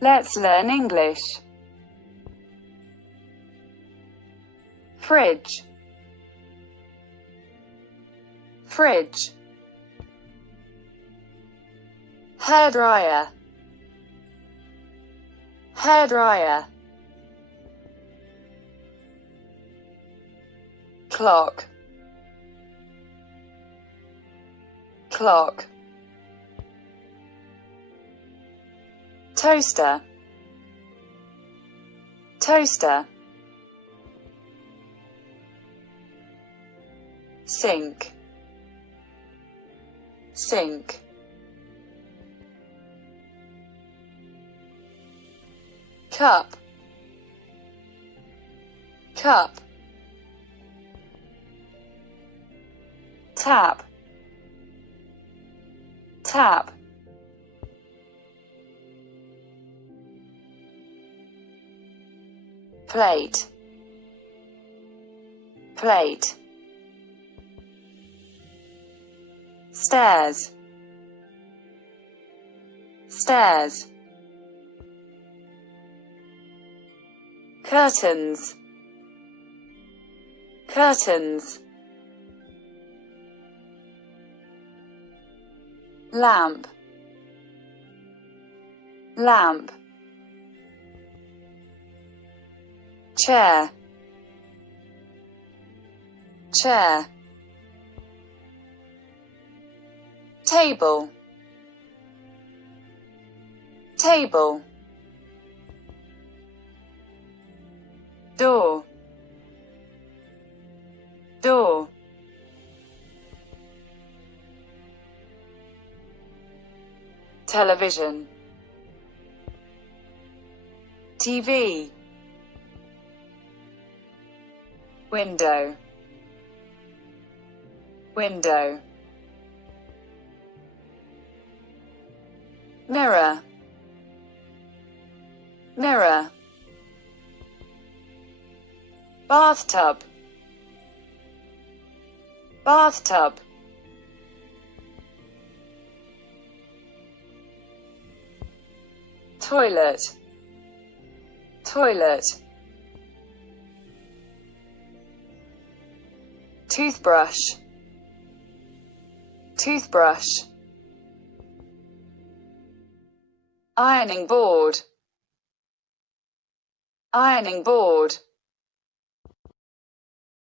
Let's learn English. Fridge. Fridge. Hairdryer. Hairdryer. Clock. Clock. Toaster. Toaster. Sink. Sink. Cup. Cup. Tap. Tap. Plate. Plate. Stairs. Stairs. Curtains. Curtains. Lamp. Lamp. Chair. Chair. Table. Table. Door. Door. Television. TV. Window. Window. Mirror. Mirror. Bathtub. Bathtub. Toilet. Toilet. Toothbrush. Toothbrush. Ironing board. Ironing board.